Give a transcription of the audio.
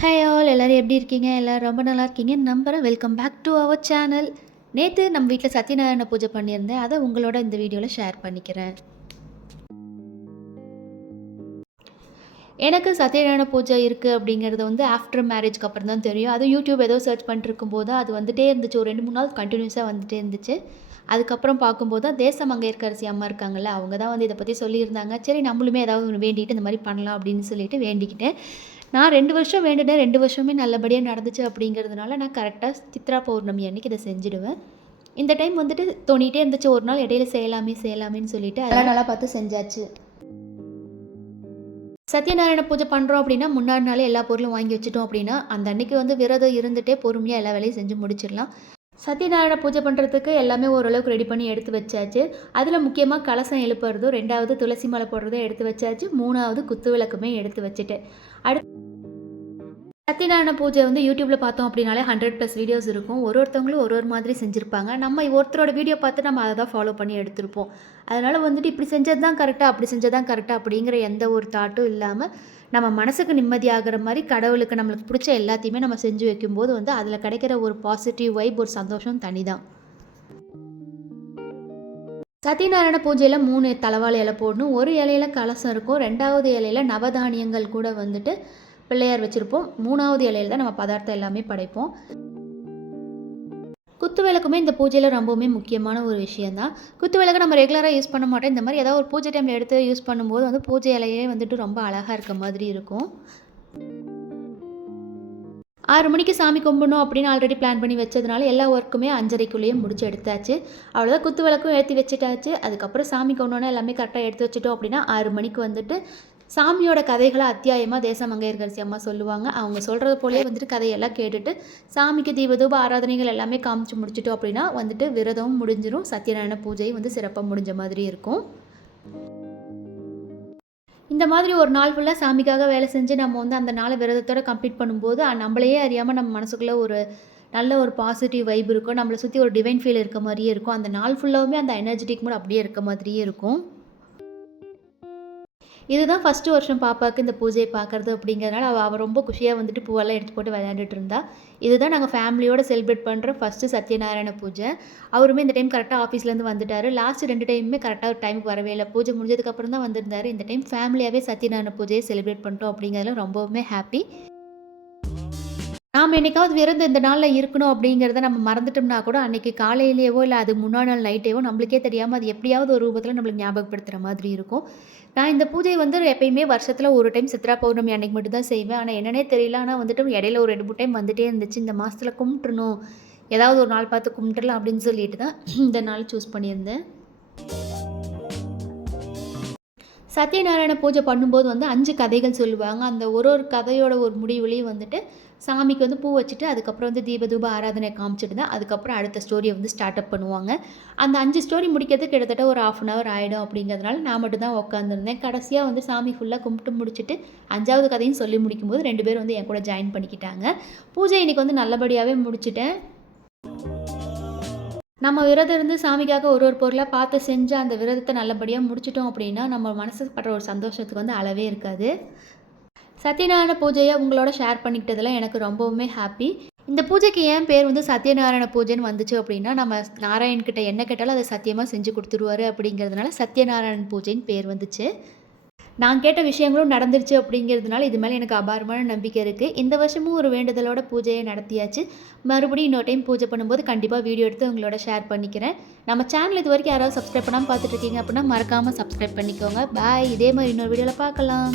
Hi all எல்லோரும் எப்படி இருக்கீங்க? எல்லோரும் ரொம்ப நல்லா இருக்கீங்கன்னு நம்புகிறேன். Welcome back to our channel. நேற்று நம்ம வீட்டில் சத்யநாராயண பூஜை பண்ணியிருந்தேன். அதை உங்களோட இந்த வீடியோவில் ஷேர் பண்ணிக்கிறேன். எனக்கு சத்யநாராயண பூஜை இருக்குது அப்படிங்கிறது வந்து ஆஃப்டர் மேரேஜ்க்கு அப்புறம் தான் தெரியும். அதுவும் யூடியூப் ஏதோ சர்ச் பண்ணிட்டு இருக்கும்போது அது வந்துகிட்டே இருந்துச்சு. ஒரு 2-3 நாள் கண்டினியூஸாக வந்துகிட்டே இருந்துச்சு. அதுக்கப்புறம் பார்க்கும்போது தான் தேசமங்கையர்க்கரசி அம்மா இருக்காங்கல்ல, அவங்க தான் வந்து இதை பற்றி சொல்லியிருந்தாங்க. சரி நம்மளுமே ஏதாவது ஒன்று வேண்டிட்டு இந்த மாதிரி பண்ணலாம் அப்படின்னு சொல்லிட்டு வேண்டிக்கிட்டேன். நான் 2 வருஷம் வேண்டினேன். 2 வருஷமே நல்லபடியாக நடந்துச்சு அப்படிங்கிறதுனால நான் கரெக்டாக சித்ரா பௌர்ணமி அன்றைக்கி இதை செஞ்சுடுவேன். இந்த டைம் வந்துட்டு தோணிகிட்டே இருந்துச்சு, ஒரு நாள் இடையில செய்யலாமேன்னு சொல்லிட்டு அதெல்லாம் நல்லா பார்த்து செஞ்சாச்சு. சத்யநாராயண பூஜை பண்ணுறோம் அப்படின்னா முன்னாடி நாளே எல்லா பொருளும் வாங்கி வச்சுட்டோம் அப்படின்னா அந்த அன்றைக்கி வந்து விரதம் இருந்துகிட்டே பொறுமையாக எல்லா வேலையும் செஞ்சு முடிச்சிடலாம். சத்யநாராயண பூஜை பண்ணுறதுக்கு எல்லாமே ஓரளவுக்கு ரெடி பண்ணி எடுத்து வச்சாச்சு. அதில் முக்கியமாக கலசம் எழுப்புறதும், 2வது துளசி மாலை போடுறதும் எடுத்து வச்சாச்சு. 3வது குத்து விளக்குமே எடுத்து வச்சுட்டு சத்யநாராயண பூஜை வந்து யூடியூப்பில் பார்த்தோம் அப்படின்னாலே 100+ வீடியோஸ் இருக்கும். ஒருத்தவங்களும் ஒரு மாதிரி செஞ்சுருப்பாங்க. நம்ம ஒருத்தரோட வீடியோ பார்த்து நம்ம அதை தான் ஃபாலோ பண்ணி எடுத்திருப்போம். அதனால் வந்துட்டு இப்படி செஞ்சது தான் கரெக்டாக, அப்படி செஞ்சது தான் கரெக்டாக அப்படிங்கிற எந்த ஒரு தாட்டும் இல்லாமல் நம்ம மனசுக்கு நிம்மதியாகிற மாதிரி கடவுளுக்கு நம்மளுக்கு பிடிச்ச எல்லாத்தையுமே நம்ம செஞ்சு வைக்கும்போது வந்து அதில் கிடைக்கிற ஒரு பாசிட்டிவ் வைப், ஒரு சந்தோஷம் தனி தான். சத்யநாராயண பூஜையில் 3 தலைவாழை இலை போடணும். ஒரு இலையில் கலசம் இருக்கும். 2வது இலையில் நவதானியங்கள் கூட வந்துட்டு பிள்ளையார் வச்சுருப்போம். 3வது இலையில் தான் நம்ம பதார்த்தம் எல்லாமே படைப்போம். குத்து விளக்குமே இந்த பூஜையில் ரொம்பவுமே முக்கியமான ஒரு விஷயந்தான். குத்து விளக்கு நம்ம ரெகுலராக யூஸ் பண்ண மாட்டோம். இந்த மாதிரி ஏதாவது ஒரு பூஜை டைமில் எடுத்து யூஸ் பண்ணும்போது வந்து பூஜை இலையே வந்துட்டு ரொம்ப அழகாக இருக்க மாதிரி இருக்கும். 6 மணிக்கு சாமி கும்பிடணும் அப்படின்னு ஆல்ரெடி பிளான் பண்ணி வச்சதுனால எல்லா ஒர்க்குமே 5:30க்குள்ளேயே முடிச்சு எடுத்தாச்சு. அவ்வளோதான், குத்து விளக்கும் ஏற்றி வச்சுட்டாச்சு. அதுக்கப்புறம் சாமி கொண்டோன்னா எல்லாமே கரெக்டாக எடுத்து வச்சுட்டோம் அப்படின்னா 6 மணிக்கு வந்துட்டு சாமியோட கதைகளை அத்தியாயமாக தேசமங்கையர்க்கரசி அம்மா சொல்லுவாங்க. அவங்க சொல்கிறது போலே வந்துட்டு கதையெல்லாம் கேட்டுட்டு சாமிக்கு தீபதூப ஆராதனைகள் எல்லாமே காமிச்சு முடிச்சிட்டோம் அப்படின்னா வந்துட்டு விரதமும் முடிஞ்சிடும். சத்யநாராயண பூஜையும் வந்து சிறப்பாக முடிஞ்ச மாதிரி இருக்கும். இந்த மாதிரி ஒரு நாள் ஃபுல்லாக சாமிக்காக வேலை செஞ்சு நம்ம வந்து அந்த நாளை விரதத்தோடு கம்ப்ளீட் பண்ணும்போது நம்மளையே அறியாமல் நம்ம மனசுக்குள்ளே ஒரு நல்ல ஒரு பாசிட்டிவ் வைப் இருக்கும். நம்மளை சுற்றி ஒரு டிவைன் ஃபீல் இருக்க மாதிரியே இருக்கும். அந்த நாள் ஃபுல்லாகவுமே அந்த எனர்ஜெட்டிக் மூட் அப்படியே இருக்க மாதிரியே இருக்கும். இதுதான் ஃபஸ்ட்டு வருஷம் பாப்பாவுக்கு இந்த பூஜையை பார்க்குறது அப்படிங்கிறதுனால அவள் ரொம்ப குஷியாக வந்துட்டு பூவெல்லாம் எடுத்து போட்டு விளையாண்டுட்டு இருந்தா. இதுதான் நாங்கள் ஃபேமிலியோடு செலிப்ரேட் பண்ணுற ஃபஸ்ட்டு சத்யநாராயண பூஜை. அவருமே இந்த டைம் கரெக்டாக ஆஃபீஸ்லேருந்து வந்துட்டார். லாஸ்ட் 2 டைமுமே கரெக்டாக ஒரு டைமுக்கு வரவே இல்லை. பூஜை முடிஞ்சதுக்கப்புறம் தான் வந்திருந்தார். இந்த டைம் ஃபேமிலியாகவே சத்யநாராயண பூஜையை செலிப்ரேட் பண்ணிட்டோம் அப்படிங்கிறதுல ரொம்பவுமே ஹாப்பி. நாம் என்றைக்காவது விரதம் இந்த நாளில் இருக்கணும் அப்படிங்கிறத நம்ம மறந்துட்டோம்னா கூட அன்றைக்கி காலையிலேயோ இல்லை அது முன்னாடி நாள் நைட்டேவோ நம்மளுக்கே தெரியாமல் அது எப்படியாவது ஒரு ரூபத்தில் நம்மளுக்கு ஞாபகப்படுத்துகிற மாதிரி இருக்கும். நான் இந்த பூஜையை வந்து எப்பயுமே வருஷத்தில் ஒரு டைம் சித்ரா பௌர்ணமி அன்றைக்கி மட்டும் தான் செய்வேன். ஆனால் என்னன்னே தெரியல, ஆனால் வந்துட்டு இடையில ஒரு 2-3 டைம் வந்துகிட்டே இருந்துச்சு. இந்த மாதத்தில் கும்பிட்டுருணும், ஏதாவது ஒரு நாள் பார்த்து கும்பிட்டுலாம் அப்படின்னு சொல்லிட்டு தான் இந்த நாள் சூஸ் பண்ணியிருந்தேன். சத்யநாராயண பூஜை பண்ணும்போது வந்து 5 கதைகள் சொல்லுவாங்க. அந்த ஒரு கதையோட ஒரு முடிவுலேயும் வந்துட்டு சாமிக்கு வந்து பூ வச்சுட்டு அதுக்கப்புறம் வந்து தீபதூப ஆராதனை காமிச்சிட்டு தான் அதுக்கப்புறம் அடுத்த ஸ்டோரியை வந்து ஸ்டார்ட் அப் பண்ணுவாங்க. அந்த 5 ஸ்டோரி முடிக்கிறதுக்கு கிட்டத்தட்ட ஒரு 1/2 hour ஆகிடும். அப்படிங்கிறதுனால நான் மட்டும் தான் உட்காந்துருந்தேன். கடைசியாக வந்து சாமி ஃபுல்லாக கும்பிட்டு முடிச்சுட்டு 5வது கதையும் சொல்லி முடிக்கும்போது 2 பேர் வந்து என் கூட ஜாயின் பண்ணிக்கிட்டாங்க. பூஜை இன்றைக்கி வந்து நல்லபடியாகவே முடிச்சிட்டேன். நம்ம விரதம் இருந்து சாமிக்காக ஒரு பொருளாக பார்த்து செஞ்சு அந்த விரதத்தை நல்லபடியாக முடிச்சிட்டோம் அப்படின்னா நம்ம மனசுக்கு படுற ஒரு சந்தோஷத்துக்கு வந்து அளவே இருக்காது. சத்யநாராயண பூஜையை உங்களோட ஷேர் பண்ணிக்கிட்டதில் எனக்கு ரொம்பவுமே ஹாப்பி. இந்த பூஜைக்கு ஏன் பேர் வந்து சத்யநாராயண பூஜைன்னு வந்துச்சு அப்படின்னா நம்ம நாராயண்கிட்ட என்ன கேட்டாலும் அதை சத்தியமாக செஞ்சு கொடுத்துருவாரு அப்படிங்கிறதுனால சத்யநாராயண பூஜைன்னு பேர் வந்துச்சு. நான் கேட்ட விஷயங்களும் நடந்துருச்சு அப்படிங்கிறதுனால இது மேலே எனக்கு அபாரமான நம்பிக்கை இருக்குது. இந்த வருஷமும் ஒரு வேண்டுதலோட பூஜையை நடத்தியாச்சு. மறுபடியும் இன்னொரு டைம் பூஜை பண்ணும்போது கண்டிப்பாக வீடியோ எடுத்து உங்களோட ஷேர் பண்ணிக்கிறேன். நம்ம சேனல் இது வரைக்கும் யாராவது சப்ஸ்கிரைப் பண்ணாமல் பார்த்துட்ருக்கீங்க அப்படின்னா மறக்காமல் சப்ஸ்கிரைப் பண்ணிக்கோங்க. பாய். இதே மாதிரி இன்னொரு வீடியோவில் பார்க்கலாம்.